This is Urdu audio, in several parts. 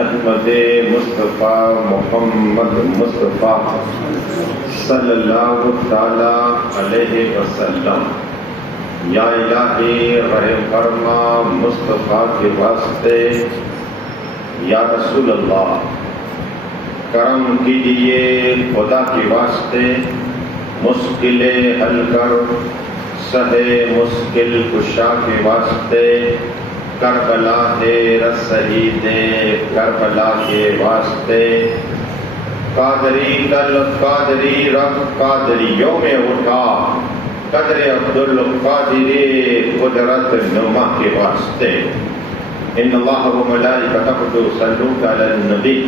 احمد مصطفیٰ محمد مصطفیٰ صلی اللہ تعالی علیہ وسلم، یا الہی رحم فرما مصطفیٰ کے واسطے، یا رسول اللہ کرم کیجیے خدا کے واسطے، مشکلیں حل کر سہے مشکل کشا کے واسطے، کربلا ہے رسید کربلا کے واسطے، قادری کل قادری رب قادریوں میں اٹھا، قدر عبدالقادر قدرت نما کے واسطے۔ ان اللہ و ملائکتہ یصلون علی النبی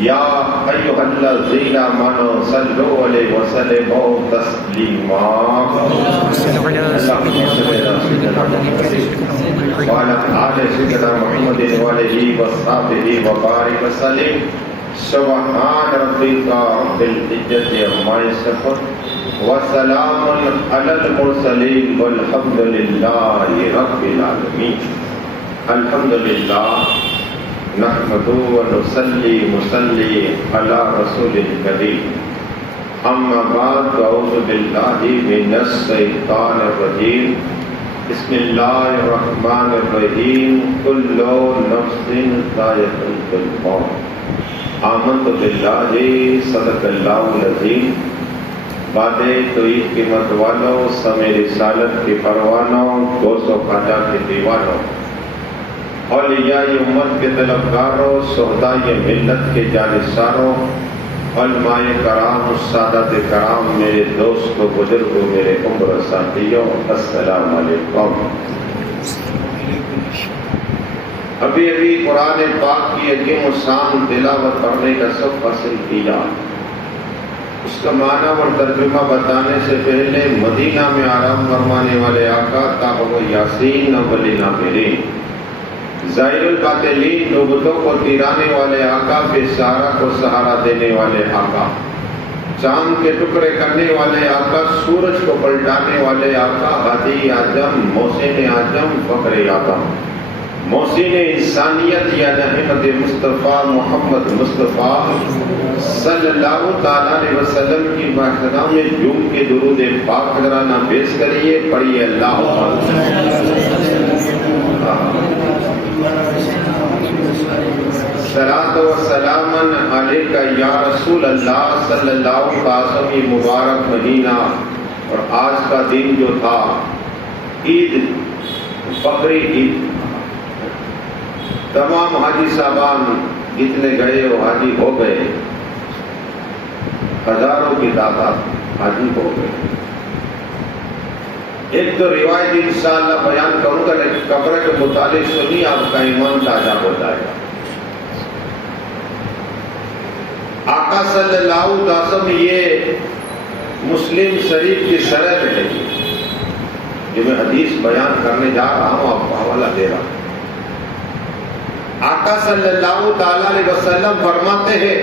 یا ایھا الذین آمنوا صلوا علیہ وسلموا تسلیما۔ وعلی آل سیدنا محمد وعلیہ وصحبہ وبارک وسلم۔ سبحان ربک رب العزۃ عما یصفون وسلام علی المرسلین والحمد للہ رب العالمین۔ الحمدللہ نحمدہ ونصلی علی رسول الکریم، اما بعد اعوذ باللہ من الشیطان الرجیم، بسم اللہ الرحمن الرحیم، کل نفس ذائقۃ الموت۔ آمنت باللہ صدق اللہ العظیم۔ باتیں توحید کے مت والوں، سمے رسالت کے پروانوں، گوش و خواجہ کے دیوانوں، اولیاء امت کے طلبگاروں، شہداء ملت کے جانثاروں، علماء کرام، سادات کرام، میرے دوستوں، بزرگوں، میرے عمر ساتھیوں، السلام علیکم۔ ابھی قرآن پاک کی عظیم الشان تلاوت پڑھنے کا سب حاصل کیا۔ اس کا معنی اور ترجمہ بتانے سے پہلے مدینہ میں آرام فرمانے والے آقا تابع یاسین اولین آخرین، ظاہر الباطلین، نبوتوں کو تیرانے والے آقا، بیسارہ کو سہارا دینے والے آقا، چاند کے ٹکڑے کرنے والے آقا، سورج کو پلٹانے والے آقا، ہادی اعظم، محسن اعظم، فخر اعظم، محسن انسانیت یا احمد مصطفیٰ محمد مصطفیٰ صلی اللہ تعالیٰ علیہ وسلم کی بارگاہ میں جھوم کے درود پاک نذرانہ پیش کریے، پڑھیے اللہ صلاۃ و سلام علیک یا رسول اللہ صلی اللہ علیہ وسلم۔ یہ مبارک مہینہ اور آج کا دن جو تھا عید، بقر عید، تمام حاجی صاحبان جتنے گئے وہ حاجی ہو گئے، ہزاروں کی تعداد حاجی ہو گئے۔ ایک تو روایت انشاءاللہ بیان کروں گا، لیکن قبر کے متعلق سنی، آپ کا ایمان تازہ ہو جائے گا۔ آقا صلی اللہ علیہ وسلم، یہ مسلم شریف کی شرح ہے جو میں حدیث بیان کرنے جا رہا ہوں، آپ کو حوالہ دے رہا ہوں۔ آقا صلی اللہ تعالی علیہ وسلم فرماتے ہیں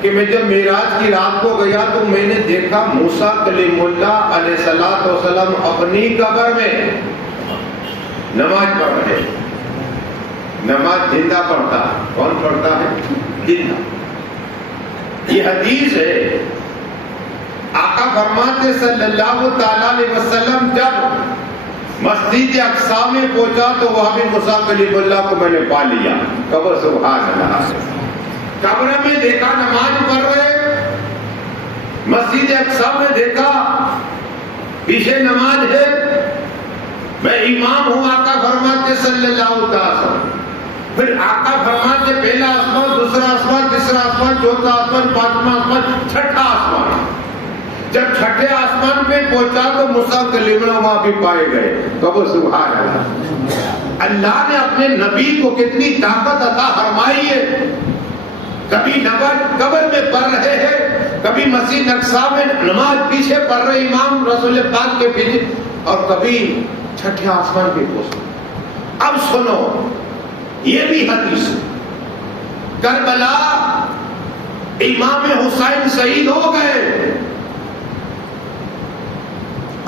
کہ میں جب معراج کی رات کو گیا تو میں نے دیکھا موسیٰ کلیم اللہ علیہ السلام اپنی قبر میں نماز پڑھ رہے۔ نماز زندہ پڑھتا ہے، کون پڑھتا ہے؟ زندہ۔ یہ حدیث ہے۔ آقا فرماتے صلی اللہ تعالی علیہ وسلم جب مسجد اقصیٰ میں پہنچا تو وہاں بھی موسیٰ کلیم اللہ کو میں نے پا لیا۔ قبر سبحان اللہ، قبر میں دیکھا نماز پڑھ رہے، مسجد اقصیٰ میں دیکھا پیچھے نماز ہے، میں امام ہوں۔ آقا فرماتے صلی اللہ علیہ وسلم، پھر آقا فرماتے پہلا آسمان، دوسرا آسمان، تیسرا آسمان، چوتھا آسمان، پانچواں آسمان، چھٹا آسمان۔ جب چھٹے آسمان پہ پہنچا تو موسیٰ کلیم اللہ وہاں بھی پائے گئے۔ کہو سبحان اللہ۔ اللہ نے اپنے نبی کو کتنی طاقت عطا فرمائی ہے۔ کبھی نماز قبر میں پڑھ رہے ہیں، کبھی مسجد اقصیٰ میں نماز پیچھے پڑھ رہے امام رسول پاک کے پیچھے، اور کبھی چھٹے آسمان پہ پہنچے۔ اب سنو، یہ بھی حدیث، کربلا امام حسین شہید ہو گئے،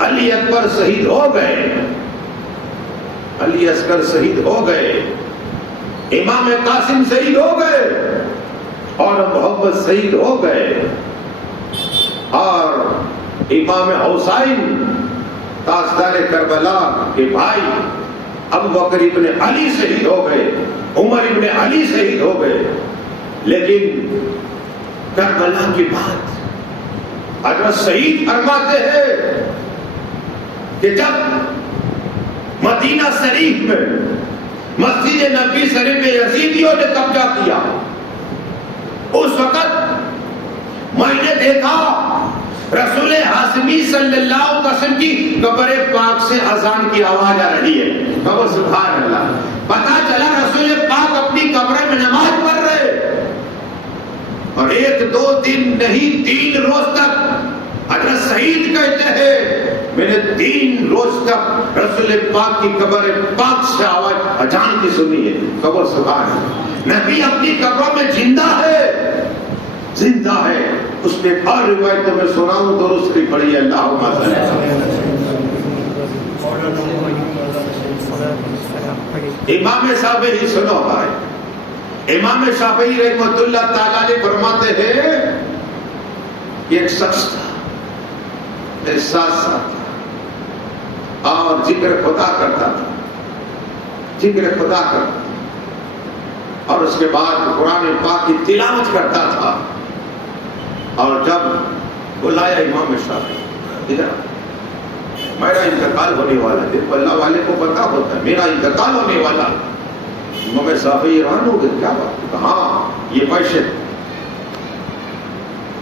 علی اکبر شہید ہو گئے، علی اصغر شہید ہو گئے، امام قاسم شہید ہو گئے، اور محمد شہید ہو گئے، اور امام حسین تاجدار کربلا کے بھائی ابو بکر ابن علی شہید ہو گئے، عمر ابن علی شہید ہو گئے. لیکن کربلا کی بات حضرت شہید فرماتے ہیں کہ جب مدینہ شریف میں مسجد نبی شریف میں یزیدیوں نے قبضہ کیا، اس وقت میں نے دیکھا رسول ہاشمی صلی اللہ علیہ وسلم کی قبر پاک سے اذان کی آواز آ رہی ہے. کہو سبحان اللہ. پتا چلا رسول پاک اپنی قبر میں نماز پڑھ رہے، اور 1-2 دن نہیں 3 روز تک حضرت شہید کہتے ہیں میں نے 3 روز تک رسول پاک کی قبر پاک سے آواز اذان کی سنی ہے. کہو سبحان اللہ. نبی اپنی قبروں میں زندہ ہے، زندہ ہے. اس میں اور روایت میں سناؤں تو اس کی پڑھی اللہم صلی اللہ علیہ وسلم. امام شافعی سنو بھائی، امام شافعی رحمۃ اللہ تعالیٰ نے فرماتے ہیں ایک شخص تھا میرے ساتھ ساتھ تھا اور ذکر خدا کرتا تھا، ذکر خدا کرتا تھا، اور اس کے بعد قرآن پاک کی تلاوت کرتا تھا. اور جب بلایا امام شافعی ادھر میرا انتقال ہونے والا ہے، اللہ والے کو پتا ہوتا ہے میرا انتقال ہونے والا. امام شافعی حیران ہو گئے، کیا بات؟ ہاں یہ پیسے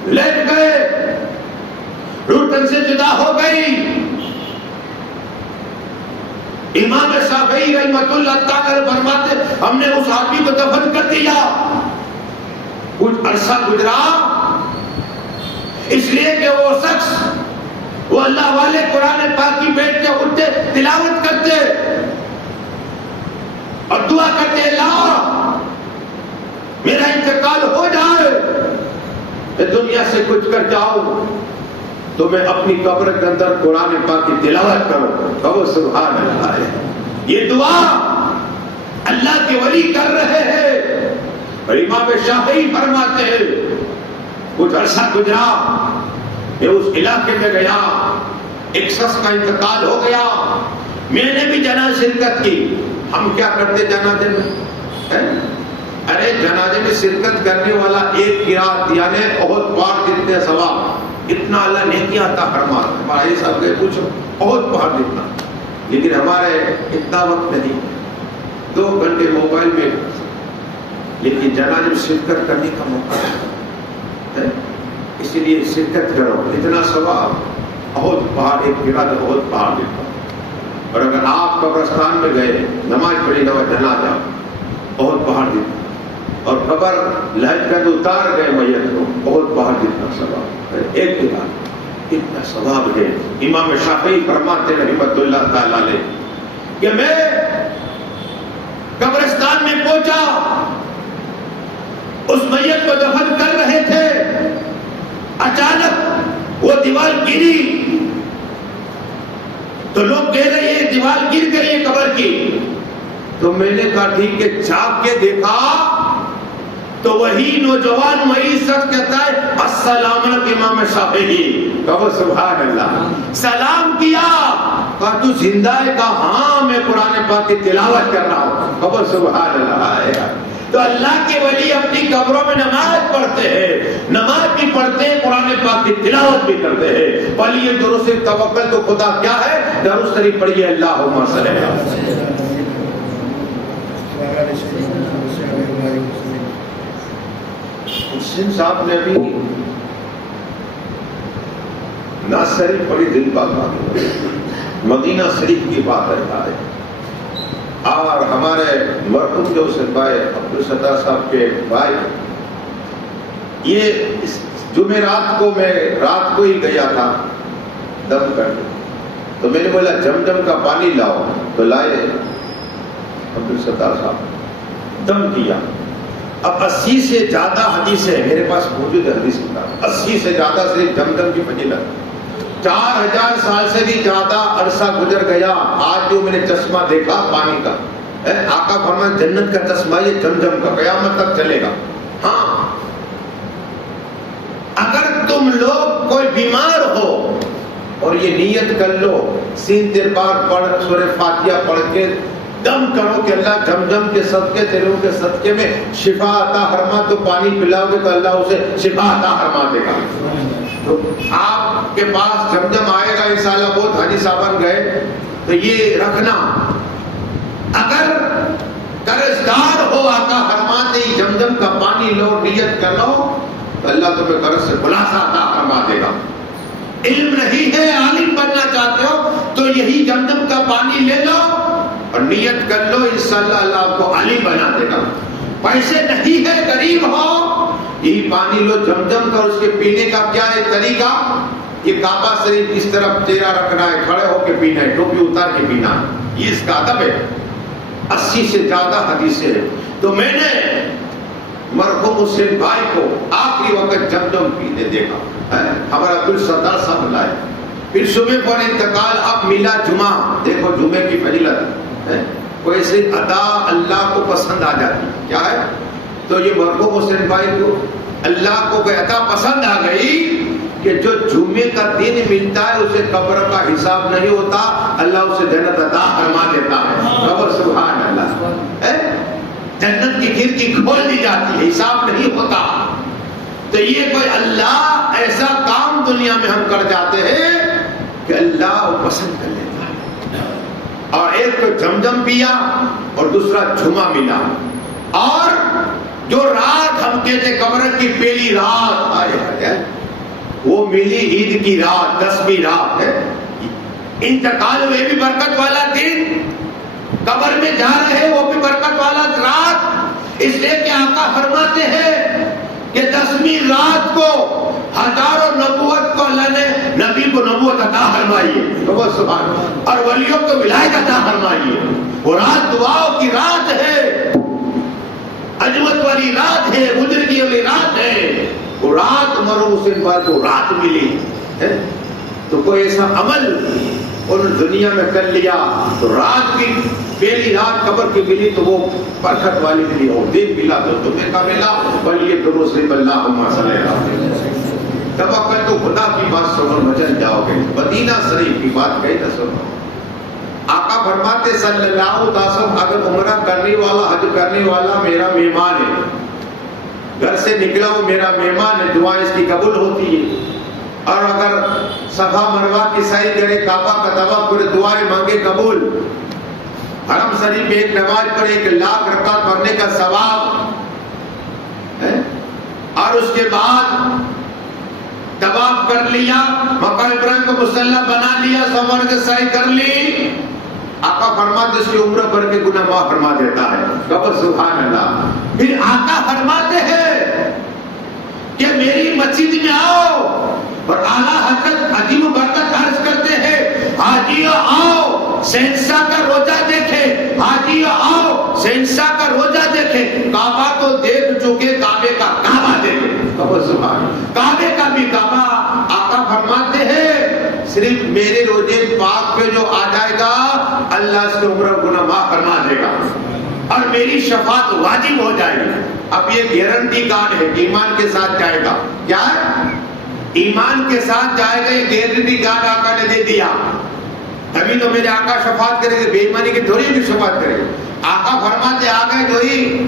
لیٹ گئے، روح تن سے جدا ہو گئی. امام شافعی رحمۃ اللہ تعالی فرماتے ہم نے اس آدمی کو دفن کر دیا. کچھ عرصہ گزرا، اس لیے کہ وہ شخص وہ اللہ والے قرآن پاک کی بیٹھ کے اٹھتے تلاوت کرتے اور دعا کرتے اللہ میرا انتقال ہو جائے کہ دنیا سے کچھ کر جاؤ تو میں اپنی قبر کے اندر قرآن پاک کی تلاوت کروں. کہو سبحان اللہ. یہ دعا اللہ کے ولی کر رہے ہیں. اور امام شافعی فرماتے ہیں کچھ عرصہ گزرا، میں اس علاقے میں گیا، ایک شخص کا انتقال ہو گیا، میں نے بھی جنازے شرکت کی. ہم کیا کرتے جنازے میں؟ ارے جنازے میں شرکت کرنے والا ایک قرات یعنی بہت پہاڑ جتنے ثواب، اتنا اللہ نیکی عطا فرماتا ہے. ہمارے سب کے کچھ بہت پہاڑ جتنا، لیکن ہمارے اتنا وقت نہیں، 2 گھنٹے موبائل میں، لیکن جنازے میں شرکت کرنے کا موقع ہے. اسی لیے شرکت کرو، اتنا ثواب بہت پہاڑ، ایک قرات بہت پہاڑ دیتا. اور اگر آپ قبرستان میں گئے نماز پڑھی نماز جنازہ بہت پہاڑ دیتا، اور قبر لہج کر اتار گئے میت کو بہت پہاڑ جتنا ثواب. ایک قرات اتنا ثواب ہے. امام شافعی فرماتے رحمۃ اللہ تعالی علیہ کہ میں قبرستان میں پہنچا، اس میت کو دفن کر رہے تھے، اچانک وہ دیوار گری تو لوگ کہہ رہے ہیں دیوار گر گئی ہے قبر کی. تو میں نے کہا ٹھیک ہے، جھانک کے دیکھا تو وہی نوجوان وہی شخص کہتا ہے السلام علیکم امام شافعی. کہو سبحان اللہ. سلام کیا، کہا تو زندہ ہے؟ کہا ہاں میں قرآن پاک کی تلاوت کر رہا ہوں. کہو سبحان اللہ. تو اللہ کے ولی اپنی قبروں میں نماز پڑھتے ہیں، نماز بھی پڑھتے ہیں، قرآن پاک کی تلاوت بھی کرتے ہیں. پڑھیے درود توکل تو خدا کیا ہے، درود شریف پڑھیے اللہم صلی اللہ علیہ وسلم. حسین صاحب نے بھی ناز شریف بڑی دل بات مدینہ شریف کی بات رہتا ہے. اور ہمارے مرحوم جو حسین بھائی عبدالستار صاحب کے بھائی، یہ جمعرات کو میں رات کو ہی گیا تھا دم کرنے، تو میں نے بولا جمجم کا پانی لاؤ، تو لائے عبدالستار صاحب، دم کیا. اب 80 سے زیادہ حدیث ہے میرے پاس موجود ہے، حدیث کتاب 80 سے زیادہ صرف جمجم کی فضیلت. 4000 سال سے بھی زیادہ عرصہ گزر گیا، آج جو میں نے چشمہ دیکھا پانی کا، آقا فرمائے جنت کا چشمہ یہ زمزم کا قیامت تک چلے گا۔ ہاں اگر تم لوگ کوئی بیمار ہو اور یہ نیت کر لو، 3 بار پڑھ سورہ فاتحہ پڑھ کے دم کرو کہ اللہ زمزم کے صدقے تیروں کے صدقے میں شفا عطا فرما، تو پانی پلاؤ گے تو اللہ اسے شفا عطا فرما دے گا۔ تو آپ کے پاس زمزم آئے گا انشاءاللہ، بہت حاجی صاحب گئے تو یہ رکھنا، اگر قرضدار ہو آقا فرماتے ہی زمزم کا پانی لو، نیت کر لو تو اللہ تمہیں قرض سے خلاصہ عطا فرما دے گا۔ علم نہیں ہے، عالم بننا چاہتے ہو تو یہی زمزم کا پانی لے لو اور نیت کر لو، انشاءاللہ اللہ آپ کو عالم بنا دے گا۔ پیسے نہیں ہے، غریب ہو، یہی پانی لو زمزم کا، اس کے پینے کا کیا ہے طریقہ؟ یہ کعبہ شریف اس طرف چہرہ رکھنا ہے، کھڑے ہو کے پینا ہے، ٹوپی اتار کے پینا ہے، یہ اس کا ادب ہے۔ 80 سے زیادہ حدیثیں ہیں۔ تو میں نے مرحوم حسین بھائی کو آخری وقت زمزم پیتے دیکھا، ہمارا عبدالستار صاحب لائے، پھر صبح پر انتقال، اب ملا جمعہ، دیکھو جمعے کی فضیلت، کوئی سی ادا اللہ کو پسند آ جاتی، کیا ہے؟ تو یہ مرحوم حسین بھائی کو اللہ کو کوئی عطا پسند آ گئی کہ جو جمعے کا دن ملتا ہے اسے قبر کا حساب نہیں ہوتا، اللہ اسے جنت عطا فرما دیتا ہے۔ قبر سبحان اللہ، جنت کی کھڑکی کھول دی جاتی ہے، حساب نہیں ہوتا۔ تو یہ کوئی اللہ ایسا کام دنیا میں ہم کر جاتے ہیں کہ اللہ وہ پسند کر لیتا ہے۔ اور ایک تو زمزم پیا اور دوسرا جمعہ ملا، اور جو رات ہم کہتے قبر کی پہلی رات آئے وہ ملی عید کی رات، 10ویں رات ہے، انتقال ہوئے بھی برکت والا دن، قبر میں جا رہے وہ بھی برکت والا رات، اس لیے کہ آقا فرماتے ہیں کہ 10ویں رات کو ہزاروں نبوت کو اللہ نے نبی کو نبوت عطا فرمائی ہے، اور ولیوں کو ولایت عطا فرمائی ہے۔ وہ رات دعاؤں کی رات ہے، عظمت والی رات ہے، بزرگی والی رات ہے۔ وہ رات مرحوم حسین بھائی کو رات ملی ہے، تو کوئی ایسا عمل ان دنیا میں کر لیا تو رات کی پہلی رات قبر کی ملی تو وہ برکت والی ملی، اور دن ملا تو تمہیں کا ملا، بل یہ درود سے اللہم صلی اللہ علیہ وسلم۔ توکل تو خدا کی بات سنو، مچل جاؤ گے، مدینہ شریف کی بات کہی نہ سنو۔ آقا فرماتے صلی اللہ علیہ وسلم اگر عمرہ کرنے والا، حج کرنے والا میرا مہمان ہے، گھر سے نکلا وہ میرا مہمان ہے، دعا اس کی قبول ہوتی ہے۔ اور اگر صفا مروہ کی سعی کرے، کعبہ کا طواف کرے، دعائیں مانگے قبول، حرم شریف میں ایک نماز پڑھے 1,00,000 رکعت پڑھنے کا ثواب ہے، اور اس کے بعد طواف کر لیا، مقام ابراہیم کو مصلی بنا لیا، سفر کے سعی کر لی، آقا فرماتے اس کی عمر بھر کے گناہ معاف فرما دیتا ہے۔ قبر سبحان اللہ۔ پھر آقا فرماتے ہیں کہ میری مسجد میں آؤ، اور اعلیٰ حضرت عظیم برکت عرض کرتے ہیں حاجیوں آؤ شہنشاہ کا روزہ دیکھیں، حاجیوں آؤ شہنشاہ کا روزہ دیکھیں، کعبہ کو دیکھ چکے کعبے کا کعبہ دیکھیں، کعبے کا بھی کعبہ۔ آقا فرماتے ہیں صرف میرے روزے پاک پہ جو آ جائے گا اللہ اس کے عمر گناہ معاف فرما دے گا، اور میری شفاعت واجب ہو جائے گی۔ اب یہ گارنٹی کارڈ ہے، ایمان کے ساتھ جائے گا، کیا ہے؟ ایمان کے ساتھ جائے گا، یہ گارنٹی کارڈ آقا نے دے دیا، تبھی تو میرے آقا شفاعت کرے گے، بے ایمانی کی تھوڑی بھی شفاعت کرے گا۔ آقا فرماتے آ گئے جو ہی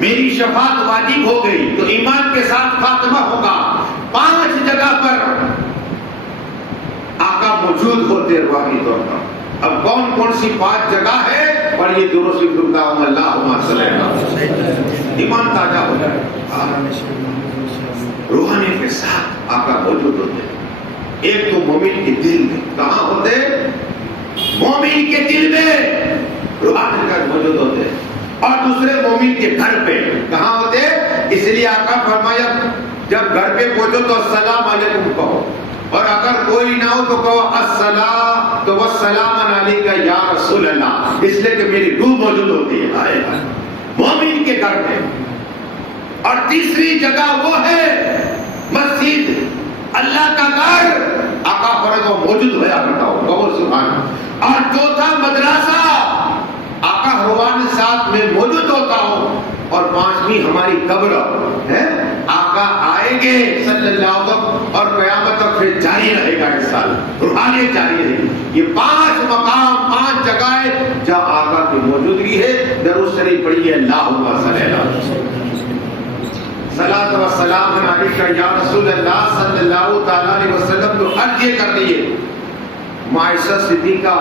میری شفاعت واجب ہو گئی تو ایمان کے ساتھ خاتمہ ہوگا۔ 5 جگہ پر آقا موجود ہوتے روحانی طور پر۔ اب کون کون سی 5 جگہ ہے؟ اور یہ درود شریف دعا اللہم صلی اللہ علیہ وسلم، ایمان تازہ ہو جائے، روحانی کے ساتھ آقا موجود ہوتے ہیں۔ ایک تو مومن کے دل میں، کہاں ہوتے؟ مومن کے دل میں روحانی کا موجود ہوتے ہیں، اور دوسرے مومن کے گھر پہ کہاں ہوتے؟ اس لیے آقا فرمایا جب گھر پہ پہنچو تو السلام علیکم کہو، اور اگر کوئی نہ ہو تو کہو السلام تو والسلام علیکہ یا رسول اللہ، اس لیے کہ میری روح موجود ہوتی ہے مومن کے گھر پہ۔ اور تیسری جگہ وہ ہے مسجد، اللہ کا گھر آقا فرمایا وہ موجود ہوا کرتا ہو، قبول سبحان۔ اور چوتھا مدرسہ آقا حروان ساتھ میں موجود ہوتا ہو، اور پانچویں ہماری قبر ہے، آقا آئیں گے صلی اللہ علیہ وسلم اور قیامت تک پھر جاری رہے گا اس سال، روحانیت جاری رہے گی۔ یہ 5 مقام، 5 جگہیں جہاں آقا کی موجودگی ہے۔ درود شریف پڑھیے، اللہم صلی اللہ علیہ وسلم، صلاۃ و سلام علیک یا رسول اللہ صلی اللہ تعالی علیہ وسلم۔ تو عرض یہ کر دیے، معائشہ صدیقہ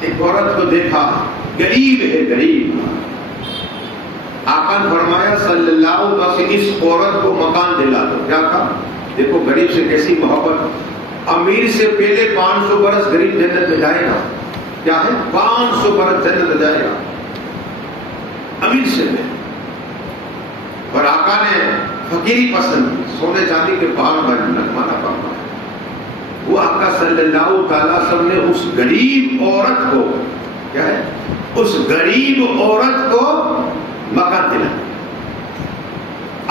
ایک عورت کو دیکھا، غریب ہے، غریب۔ آقا نے فرمایا صلی اللہ علیہ وسلم اس عورت کو مکان دلا دو۔ کیا کہا؟ دیکھو غریب سے کیسی محبت۔ امیر سے پہلے 500 برس غریب جنت میں جائے گا۔ کیا ہے؟ 500 برس جنت میں جائے گا امیر سے پہلے۔ اور آقا نے فقیری پسند کی، سونے چاندی کے پہاڑ بنوانا پڑا۔ وہ آقا صلی اللہ تعالیٰ وسلم نے اس غریب عورت کو، کیا ہے، اس غریب عورت کو مکان دلا۔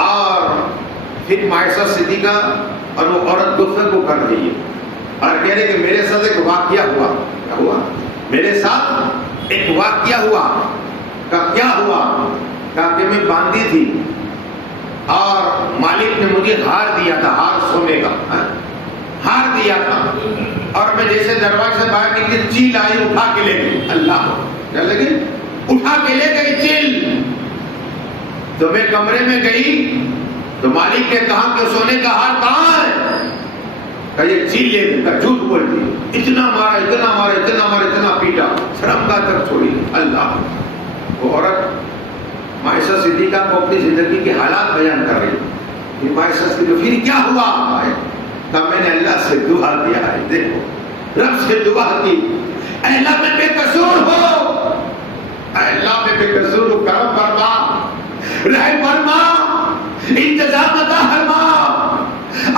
اور پھر معائشہ صدیقہ اور وہ عورت گفتگو کر رہی ہے اور کہہ رہے کہ میرے ساتھ ایک واقعہ ہوا۔ کیا ہوا؟ میرے ساتھ ایک واقعہ ہوا۔ کیا ہوا؟ کہا کہ میں باندھی تھی اور مالک نے مجھے ہار دیا تھا، ہار سونے کا ہار دیا تھا، اور میں جیسے دروازے سے باہر نکلی چیل آئی، اٹھا کے لے گئی۔ اللہ کیا لگے؟ اٹھا کے لے گئی چیل۔ تو میں کمرے میں گئی تو مالک نے کہا کہ سونے کا ہار کہاں ہے؟ کہ یہ چیل لے گئی۔ جھوٹ بولتی، اتنا مارا، اتنا مارا، اتنا مارا، اتنا پیٹا، شرم کا تک چھوڑی۔ اللہ، وہ عورت معائشہ صدیقہ کو اپنی زندگی کے حالات بیان کر رہی۔ معائشہ صدیقہ پھر کیا ہوا؟ تب میں نے اللہ سے دعا کیا ہے، دیکھو رب سے دعا کی، اے اللہ میں بے قصور ہوں، اے اللہ میں بے قصور ہوں، کرم فرما، رحم فرما، انتظام عطا فرما۔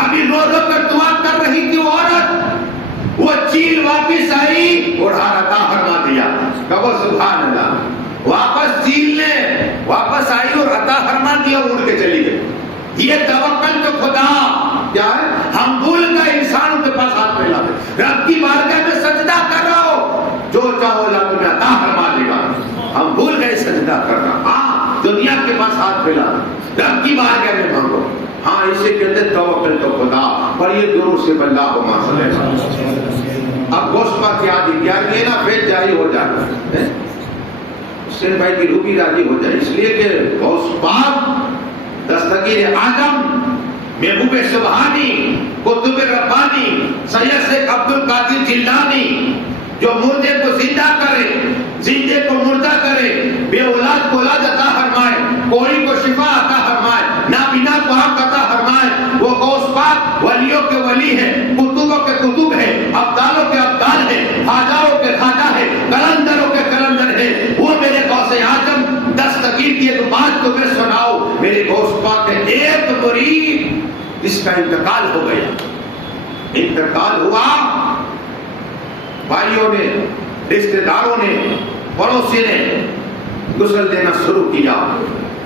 ابھی رو رو کر دعا کر رہی تھی وہ عورت، وہ چیل واپس آئی اور ہار عطا فرما دیا۔ کہو سبحان اللہ۔ واپس چیل نے واپس آئی اور عطا فرما دیا، اڑ کے چلی گئی۔ یہ توکل تو خدا کیا ہے؟ ہم بھول گئے انسانوں کے پاس ہاتھ پھیلا دے۔ رب کی بارگاہ میں سجدہ کرو، جو چاہو اللہ تمہیں عطا فرما دے گا۔ ہم بھول گئے سجدہ کرنا۔ ہاں، دنیا کے پاس ہاتھ پھیلا دے، رب کی بارگاہ میں مانگو۔ ہاں، اسے کہتے ہیں توکل تو خدا۔ اور یہ درود سے اللہم صلی اللہ علیہ وسلم۔ اب گوشت پاک یاد کیا یہ نا پھر جاری ہو جاتا، حسین بھائی کی روح بھی راضی ہو جائے، اس لیے کہ گوشت پاک دستگیر آدم، محبوب سبحانی، قطب ربانی، سید شیخ عبد القادر جیلانی، جو مردے کو زندہ کرے، زندے کو مردہ کرے، بے اولاد کو اولاد عطا فرمائے، کوڑی کو شفا عطا فرمائے، نابینا کو آنکھ عطا فرمائے۔ وہ غوث پاک ولیوں کے ولی ہے، کتبوں کے کتب ہے، ابدالوں کے ابدال ہے، خواجاؤں کے خواجہ ہے، قلندروں کے قلندر ہے۔ وہ میرے غوث اعظم دستگیر کی ایک بات کو میں سناؤ، میرے غوث پاک کے ایک مرید اس کا انتقال ہو گیا، انتقال ہوا، بھائیوں نے، رشتہ داروں نے، پڑوسی نے غسل دینا شروع کیا۔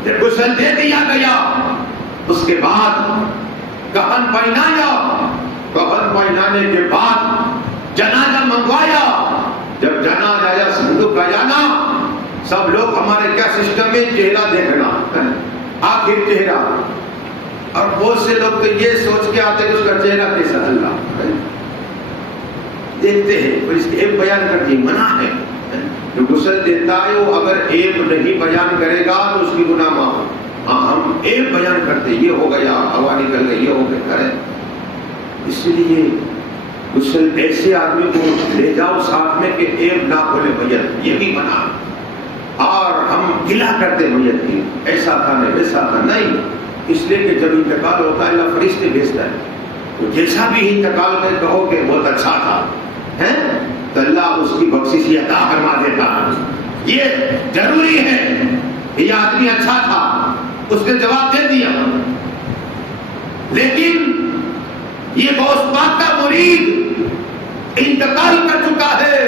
جب غسل دے دیا گیا اس کے بعد کفن پہنایا، کفن پہنانے کے بعد جنازہ منگوایا۔ جب جنازہ آیا، صندوق آیا نا، سب لوگ ہمارے کیا سسٹم میں چہرہ دیکھنا، آخر چہرہ، اور بہت سے لوگ تو یہ سوچ کے آتے کہ اس کا چہرہ کیسا، اللہ دیکھتے ہیں، اور اس کی ایک بیان کر دی، منع ہے۔ جو غسل دیتا ہے وہ اگر ایک نہیں بیان کرے گا تو اس کی گناہ معاف۔ ہاں، ہم ایک بیان کرتے، یہ ہو گیا، ہوا نکل گئی، یہ ہو گیا، کرے۔ اس لیے غسل ایسے آدمی کو لے جاؤ ساتھ میں کہ ایک نہ کھولے میت، یہ بھی منع۔ اور ہم گلا کرتے میت کی، ایسا تھا نہیں، ویسا تھا نہیں، اس لیے کہ جب انتقال ہوتا ہے اللہ فرشتے بھیجتا ہے، تو جیسا بھی انتقال کرے کہو کہ بہت اچھا تھا، تو اللہ اس کی بخشش عطا فرما دیتا ہے۔ یہ ضروری ہے، یہ آدمی اچھا تھا، اس نے جواب دے دیا، لیکن یہ غوث پاک کا مرید انتقال کر چکا ہے،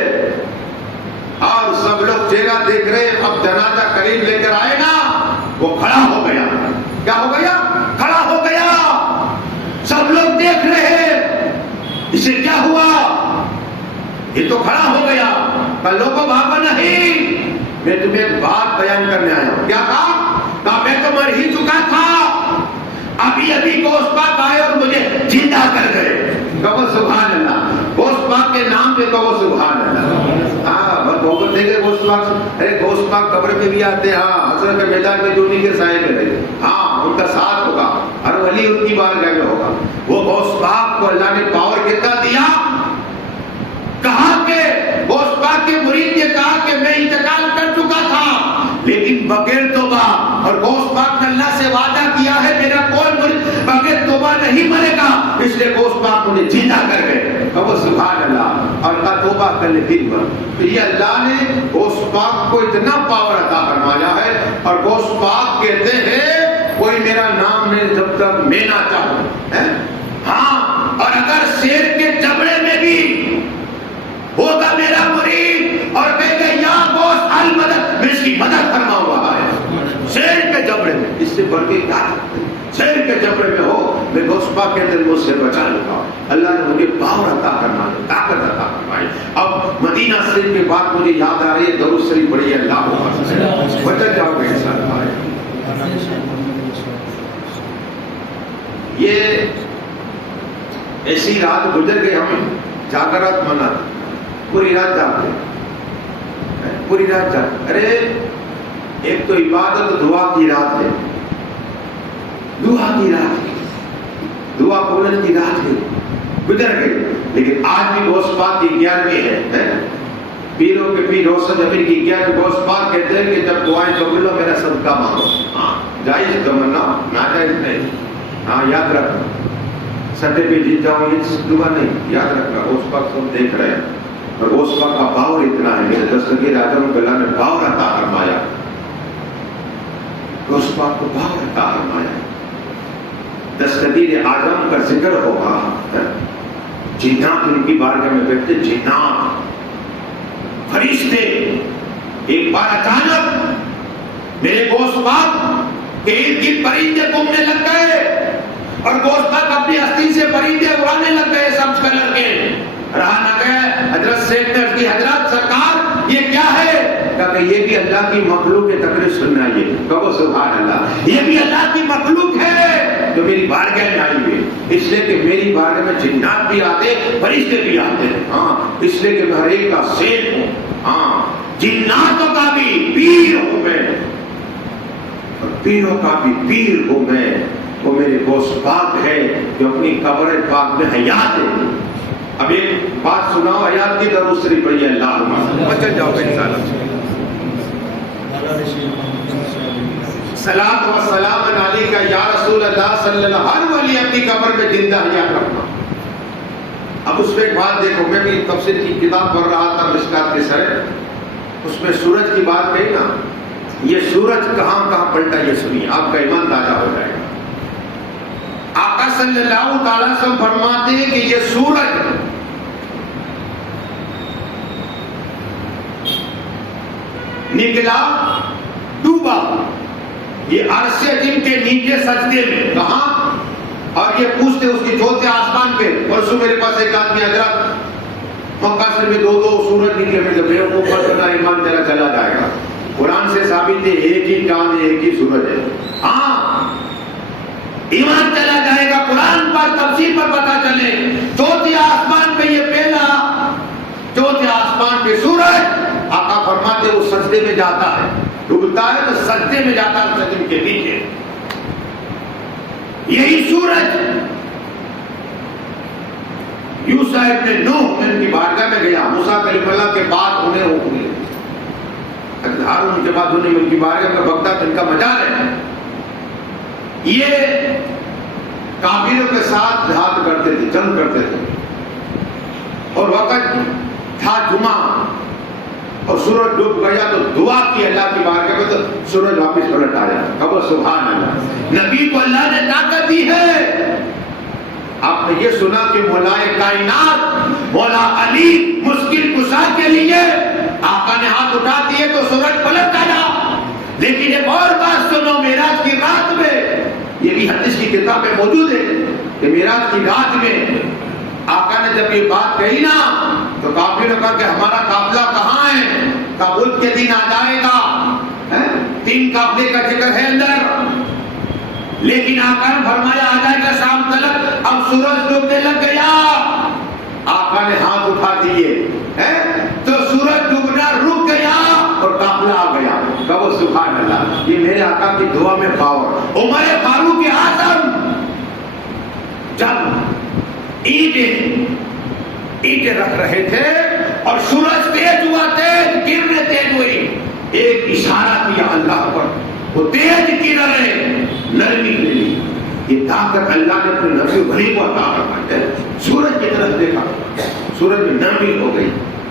اور سب لوگ چہرہ دیکھ رہے ہیں۔ اب جنازہ قریب لے کر آئے نا، وہ کھڑا ہو گیا۔ کیا ہو گیا؟ کھڑا ہو گیا۔ یہ تو کھڑا ہو گیا، کلوں کو بھاگا نہیں، میں تمہیں ایک بات بیان کرنے آیا ہوں۔ کیا کہا میں تو مر ہی چکا تھا، ابھی ابھی گوشت پاک آئے اور مجھے زندہ کر گئے۔ کہو سبحان اللہ، گوشت پاک کے نام پہ کہو سبحان اللہ۔ ہاں محبت دے گئے گوشت پاک سے، ارے گوشت پاک قبر میں بھی آتے ہیں، ہاں حشر کے میدان میں جو انہیں کے سائے میں رہے، ہاں ان کا ساتھ ہوگا، ہر ولی ان کی بارگاہ میں ہوگا۔ وہ گوشت پاک کو اللہ نے پاور کتنا دیا، کہا کہ گوشت پاک کے مرید نے کہا کہ میں انتقال کر چکا تھا لیکن بغیر توبہ، اور گوشت پاک نے اللہ سے وعدہ کیا ہے میرا کوئی مرید بغیر توبہ نہیں مرے گا، اس لیے گوشت پاک انہیں زندہ کر گئے۔ کہو سبحان اللہ، اور کہا توبہ کر لے پھر مر۔ تو یہ اللہ نے گوشت پاک کو اتنا پاور عطا فرمایا ہے، اور گوشت پاک کہتے ہیں کوئی میرا نام نہیں جب تک میں نہ چاہوں۔ ہاں، اور اگر شیر کے جبڑے میں بھی ہوگا میرا مرید اور کہے گا یا گوشت المدد، میں اس کی مدد فرماؤں گا ہے شیر کے جبڑے میں، اس سے بڑھ کے کیا شیر کے جبڑے میں ہو، میں گوشت پاک کے دل مجھ سے بچا لوں گا۔ اللہ نے مجھے پاور عطا فرمائی، طاقت عطا فرمائی۔ اب مدینہ شریف کے بعد مجھے یاد آ رہی ہے درود شریف پڑھیے، اللہ بچت جاؤ گے انشاءاللہ۔ یہ ایسی رات گزر گئی، ہم جاگرات منا پوری رات جاگتے، پوری رات جاگتے۔ ارے ایک تو عبادت دعا کی رات ہے، دعا کی رات ہے، دعا قبولت کی رات ہے، گزر گئی۔ لیکن آج بھی گوشت پاک کی 11ویں ہے، پیروں کے پیر روشن امیر کی 11ویں گوشت پاک کہتے ہیں کہ جب دعائیں قبول ہو میرا صدقہ مانگو۔ ہاں جائز تمنا، ناجائز نہیں۔ ہاں یاد رکھنا، سٹے پہ جیت جاؤں یہ دعا نہیں، یاد رکھنا گوشت پاک سب دیکھ رہے ہیں، اور گوشت پاک کا پاور اتنا ہے، میرے دستگیر اعظم کو اللہ نے پاور عطا فرمایا، گوشت پاک کو پاور عطا فرمایا۔ دستگیر اعظم کا ذکر ہوگا، جنات ان کی بارگاہ میں بیٹھتے، جنات فرشتے، ایک بار اچانک میرے گوشت پاک کے ارد گرد پرندے گھومنے لگ گئے، اور گوشت پاک اپنی ہستی سے پرندے اڑانے لگ گئے سبز کلر کے، رہا نہ گئے۔ حضرت سیٹ نے کی حضرت سرکار یہ کیا ہے؟ کہا کہ یہ بھی اللہ کی مخلوق ہے، تقریر سننا یہ، کہو سبحان اللہ، یہ بھی اللہ کی مخلوق ہے جو میری بارگاہ میں آئی ہوئی، اس لیے کہ میری بارگاہ میں جنات بھی آتے، فرشتے بھی آتے ہیں، ہاں اس لیے کہ میں ہر ایک کا سیٹ ہوں، ہاں جناتوں کا بھی پیر ہوں میں، اور پیروں کا بھی پیر ہوں میں، وہ میرے گوشت پاک ہے جو اپنی قبر پاک میں حیات ہے۔ اب ایک بات سناؤ حیات کی درود شریف پڑھیے، اللہ بچت جاؤ گے انشاءاللہ۔ صلاۃ و سلام علیک یا رسول اللہ صلی اللہ، ہر ولی اپنی قبر میں زندہ حیات رکھنا۔ اب اس میں ایک بات دیکھو، میں بھی تفسیر کی کتاب پڑھ رہا تھا مشکات کے سر، اس میں سورج کی بات کہی نا، یہ سورج کہاں کہاں پلٹا یہ سنیے، آپ کا ایمان تازہ ہو جائے گا۔ آقا صلی اللہ تعالیٰ وسلم فرماتے ہیں کہ یہ سورج نکلا ڈوبا، یہ عرش عظیم کے نیچے سجدے میں، کہاں؟ اور یہ پوچھتے اس کی چھوتے آسمان پہ، پرسوں میرے پاس ایک آدمی حضرت مکہ سے میں 2 سورج نکلے، میں جب اوپر کرنا ایمان تیرا چلا جائے گا، قرآن سے ثابت ہے ایک ہی چاند ایک ہی سورج ہے، ہاں ایمان چلا جائے گا، قرآن پر تفسیر پر پتہ چلے، چوتھے آسمان پہ یہ پہلا، چوتھے آسمان پہ سورج، آقا فرماتے وہ سجدے میں جاتا ہے، ڈوبتا ہے تو سجدے میں جاتا ہے سجدے کے نیچے، یہی سورج یوسف ابن نوح ان کی بارگاہ میں گیا، موسیٰ کلیم اللہ کے بعد انہیں حکم ملے، ہارون کے بعد انہیں ان کی بارگاہ میں بغداد ان کا مجال ہے، یہ کافروں کے ساتھ جہاد کرتے تھے، جنگ کرتے تھے، اور وقت تھا جمعہ اور سورج ڈوب گیا تو دعا کی اللہ کی بارگاہ میں تو سورج واپس پلٹ آیا، کہو سبحان اللہ۔ نبی کو اللہ نے طاقت دی ہے، آپ نے یہ سنا کہ مولا کائنات مولا علی مشکل کشا کے لیے آقا نے ہاتھ اٹھا دیے تو سورج پلٹ آیا، لیکن ایک اور بات سنو، معراج کی رات میں، یہ بھی حدیث کی کتاب میں موجود ہے کہ معراج کی رات میں آقا نے جب یہ بات کہی نا تو کافروں نے کہا کہ ہمارا قافلہ کہاں ہے؟ بدھ کے دن آ جائے گا، 3 قافلے کا ذکر ہے اندر، لیکن آقا نے فرمایا آ جائے گا شام تلک، اب سورج ڈوبنے لگ گیا، آقا نے ہاتھ اٹھا دیے تو سورج ڈوبنا رک گیا اور قافلہ آ گیا۔ کہو سبحان اللہ، یہ میرے آقا کی دعا میں پاور۔ عمر فاروق اعظم جب اینٹیں رکھ رہے تھے اور سورج تیز ہوا، تیز گرنے تیز ہوئی، ایک اشارہ کیا اللہ پر، وہ تیز گر رہے، نرمی ملی۔ یہ طاقت اللہ نے اپنے نبی بھلی کو عطا فرمائی ہے۔ سورج کی طرف دیکھا، سورج میں نرمی ہو گئی۔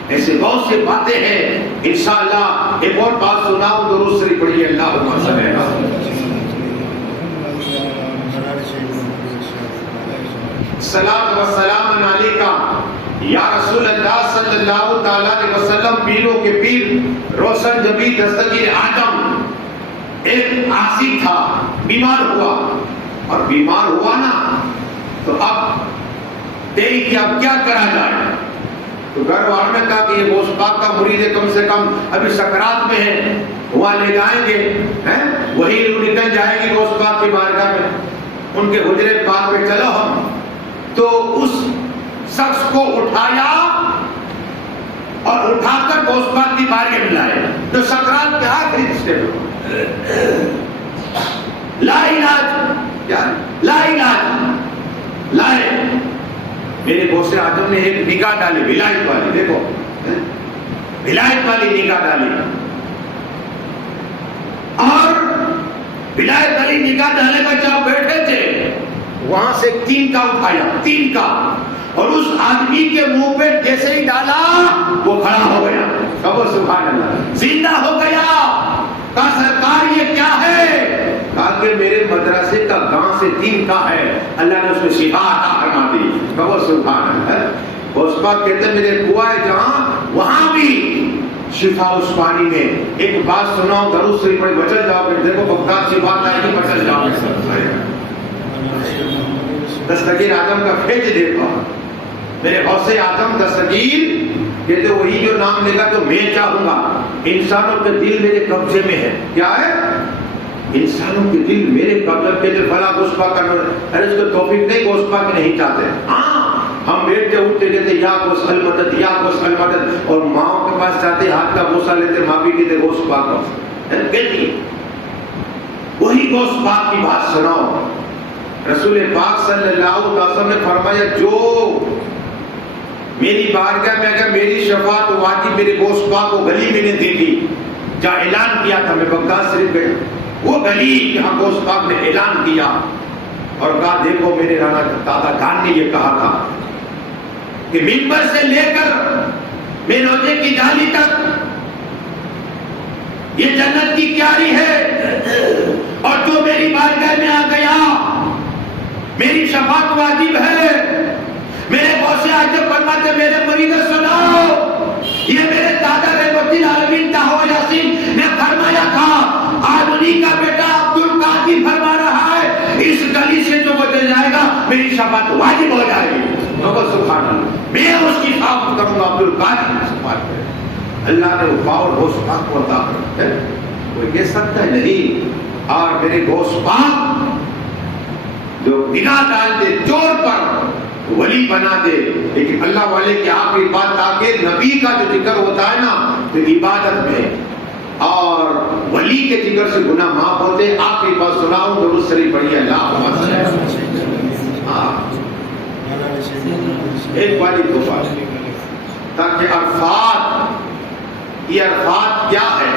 ایسے بہت سی باتیں ہیں، انشاءاللہ ایک اور بات سناؤں، درود شریف پڑھیے، اللہم صلی علی صلاۃ و سلام علیکہ یا رسول اللہ صلی اللہ تعالیٰ علیہ وسلم۔ پیروں کے پیر روشن جبی دستگیر آدم ایک عاصی تھا، بیمار ہوا، اور بیمار ہوا نا تو اب دیکھ کہ اب کیا کرا جائے، تو گھر والوں نے کہا کہ یہ غوث پاک کا مرید ہے، کم سے کم ابھی سکرات میں ہے، وہاں لے جائیں گے، وہی نکل جائے گی غوث پاک کی بارگاہ میں، ان کے حجرے پاک پہ چلو ہم۔ تو اس شخص کو اٹھایا اور اٹھا کر غوث پاک کی بارگاہ میں لائے، تو سکرات کے آخری اسٹیپ لا علاج، کیا لا علاج لائے۔ میرے غوث اعظم نے ایک نگاہ ڈالی، ولایت والی، دیکھو ولایت والی نگاہ ڈالی، اور ولایت والی نگاہ ڈالنے پر جب بیٹھے تھے وہاں سے 3 کا اٹھایا، 3 کا، اور اس آدمی کے منہ پہ جیسے ہی ڈالا وہ کھڑا ہو گیا۔ کہو سبحان اللہ، زندہ ہو گیا۔ کہا سرکار یہ کیا ہے؟ کہا کہ میرے مدرسے کا گاں سے 3 کا ہے، اللہ نے اس میں شفا عطا فرما دی۔ کہو سبحان اللہ۔ غوث پاک کہتے ہیں میرے کنواں ہے جہاں، وہاں بھی شفا اس پانی میں۔ ایک بات سناؤ، درود شریف پڑھ بچل جاؤ گے، دیکھو بغداد سے بات آئے گی، بچل جاؤ گے۔ دستگیر آدم کا فیض دیکھو، میرے غوث اعظم دستگیر کہتے وہی جو نام لے گا تو میں چاہوں گا۔ انسانوں کے دل میرے قبضے میں ہے، کیا ہے؟ انسانوں کے دل میرے قبضے کے دل، فلاں غوث پاک کا ارے اس کو توفیق نہیں، غوث پاک نہیں چاہتے۔ ہاں ہم بیٹھتے اٹھتے کہتے یا غوث المدد، یا غوث المدد، اور ماں کے پاس جاتے ہاتھ کا بوسہ لیتے، ماں بھی کہتے غوث پاک کا کہتی وہی غوث پاک کی بات سناؤ۔ رسول پاک صلی اللہ علیہ وسلم نے فرمایا جو میری بارگاہ میں اگر میری شفاعت واجب میرے غوث پاک کو گلی میں نے دیکھی، جہاں اعلان کیا تھا، میں بغداد شریف گیا، وہ گلی جہاں غوث پاک نے اعلان کیا اور کہا دیکھو میرے رانا دادا جان نے یہ کہا تھا کہ منبر سے لے کر میں روزے کی ڈالی تک یہ جنت کی کیاری ہے، اور جو میری بارگاہ میں آ گیا میری شفاعت واجب ہے۔ میرے غوث اعظم فرماتے میرے مریدو سناؤ، یہ میرے دادا رحمت العالمین طاہر یاسین نے فرمایا تھا، آج انہی کا بیٹا عبد القادر فرما رہا ہے، اس گلی سے جو گزر جائے گا میری شفاعت واجب ہو جائے گی۔ سبحان اللہ، میں اس کی خدمت کروں گا، عبد القادر کی شفاعت کرے۔ اللہ نے وہ پاور غوث پاک کو عطا کر کوئی کہہ سکتا ہے نہیں۔ اور میرے غوث پاک جو نگاہ ڈال دے چور پر ولی بنا دے، لیکن اللہ والے کی آخری بات تاکہ نبی کا جو ذکر ہوتا ہے نا تو عبادت میں، اور ولی کے ذکر سے گناہ معاف ہوتے۔ آخری بات سناؤں، درود شریف پڑھیے، اللہ ایک والی دو بات، تاکہ عرفات، یہ عرفات کیا ہے؟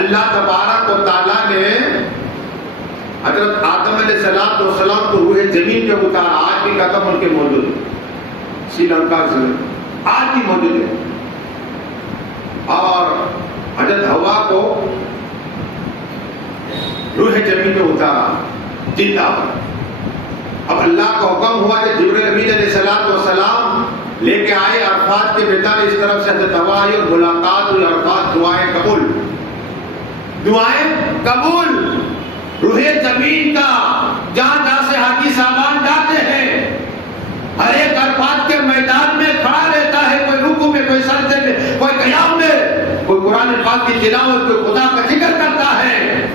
اللہ تبارک و تعالیٰ نے حضرت آدم علیہ السلام کو روح زمین پہ اتارا، آج بھی قدم ان کے موجود ہے، سری لنکا سے آج بھی موجود ہے، اور حضرت ہوا کو روح زمین پہ اتارا زندہ۔ اب اللہ کا حکم ہوا کہ جبرائیل امین علیہ السلام لے کے آئے عرفات کے میدان، اس طرف سے حضرت ہوا آئی اور ملاقات ہوئی، عرفات دعائیں قبول، دعائیں قبول۔ روح زمین کا جہاں جہاں سے حاجی صاحبان جاتے ہیں، ہر ایک عرفات کے میدان میں کھڑا رہتا ہے، کوئی کوئی سجدے میں، کوئی قیام میں، کوئی قرآن پاک کی تلاوت، کوئی خدا کا ذکر کرتا ہے،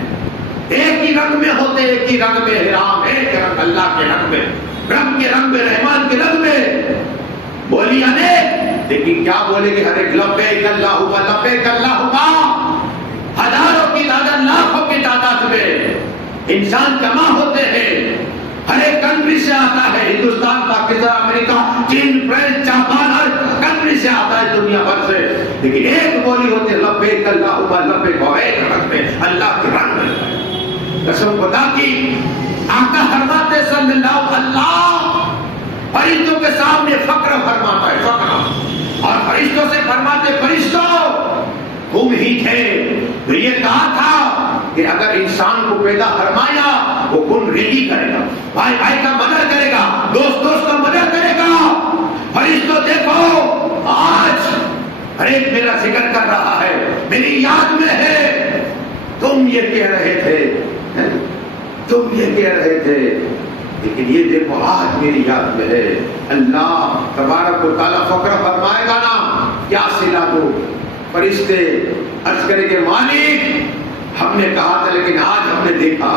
ایک ہی رنگ میں ہوتے، ایک ہی رنگ میں احرام، ایک رنگ اللہ کے رنگ میں، رب کے رنگ میں، رحمان کے رنگ میں، بولی انیک، لیکن کیا بولے گی ہر ایک لبیک اللہم لبیک اللہم، ہزاروں کی تعداد، لاکھوں کی تعداد میں انسان جمع ہوتے ہیں، ہر ایک کنٹری سے آتا ہے، ہندوستان، پاکستان، امریکہ، چین، فرانس، جاپان، ہر کنٹری سے آتا ہے دنیا بھر سے، لیکن ایک بولی ہوتی ہے لبیک اللہم لبیک، اور ایک رنگ میں، اللہ کے رنگ میں۔ قسم خدا کی، آقا فرماتے صلی اللہ علیہ وسلم فرشتوں کے سامنے فقر فرماتا ہے، فقر، اور فرشتوں سے فرماتے فرشتوں تم ہی تھے تو یہ کہا تھا کہ اگر انسان کو پیدا فرمایا وہ کن ریگی کرے گا، بھائی بھائی کا مدد کرے گا، دوست دوست کا مدد کرے گا۔ فرشتوں دیکھو آج ہر ایک میرا ذکر کر رہا ہے، میری یاد میں ہے، تم یہ کہہ رہے تھے، تم یہ کہہ رہے تھے، لیکن یہ دیکھو آج میری یاد میں ہے۔ اللہ تبارک و تعالیٰ فقر فرمائے گا نا، کیا صلہ دو؟ فرشتے عرض کریں گے مالک ہم نے کہا تھا لیکن آج ہم نے دیکھا۔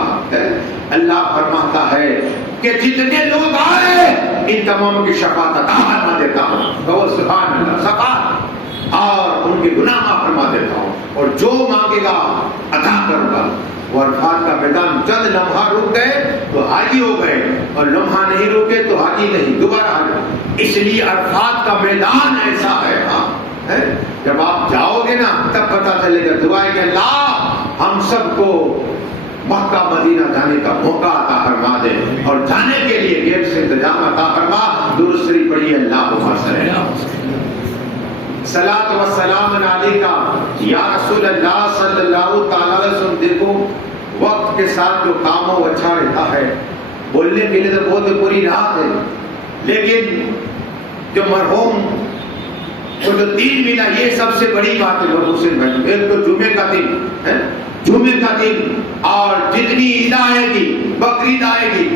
اللہ فرماتا ہے کہ جتنے لوگ آئے ان تمام کی شفاعت عطا فرما دیتا ہوں، تو سبحان اللہ، شفاعت، اور ان کے گناہ معاف فرما دیتا ہوں، اور جو مانگے گا عطا کروں گا۔ وہ عرفات کا میدان چند لمحہ رک گئے تو حاجی ہو گئے، اور لمحہ نہیں رکے تو حاجی نہیں، دوبارہ آ گئے۔ اس لیے عرفات کا میدان ایسا ہے، جب آپ جاؤ گے نا تب پتہ چلے گا۔ دعائیں کہ اللہ ہم سب کو مکہ مدینہ جانے کا موقع عطا فرما دے، اور جانے کے لیے گیٹ سے انتظام عطا فرما۔ درود شریف پڑھیے، اللہم صلی صلاۃ و سلام علیکہ یا رسول اللہ صلی اللہ تعالی علیہ وسلم۔ دیکھو وقت کے ساتھ جو کام ہو اچھا رہتا ہے، بولنے کے لیے تو بہت پوری رات ہے، لیکن جو مرحوم کو جو دین ملا یہ سب سے بڑی بات ہے۔ حسین بھائی ایک تو جمعے کا دن ہے، جمعے کا دن، اور جتنی عید آئے گی، بقرعید آئے گی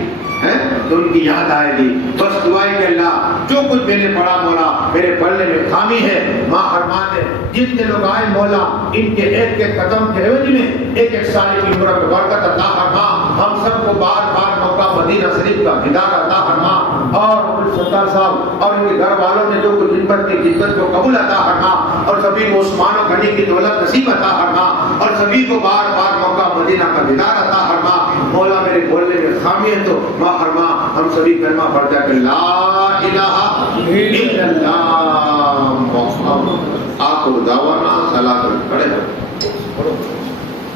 تو ان کی یاد آئے گی۔ بس دعائیں کہ اللہ جو کچھ میں نے پڑھا مولا میرے پڑھنے میں خامی ہے ماں فرما دے۔ جتنے لوگ آئے مولا ان کے ایک ایک قدم کے عوض میں ایک ایک سال کی عمر میں برکت عطا فرما۔ ہم سب کو بار بار موقع مدینہ شریف کا دیدار عطا فرما، اور عبدالستار صاحب اور ان کے گھر والوں نے جو کچھ خدمت کی خدمت کو قبول عطا فرما، اور سبھی کو عثمان و غنی کی دولت نصیب عطا فرما، اور سبھی کو بار بار موقع مدینہ کا دیدار عطا فرما۔ مولا میرے بولنے میں خامی ہے تو ماں فرما، ہم سبھی کلمہ پڑھ جا کر لا الہ الا اللہ محمد آخر دعوانا صلاۃ پڑھے۔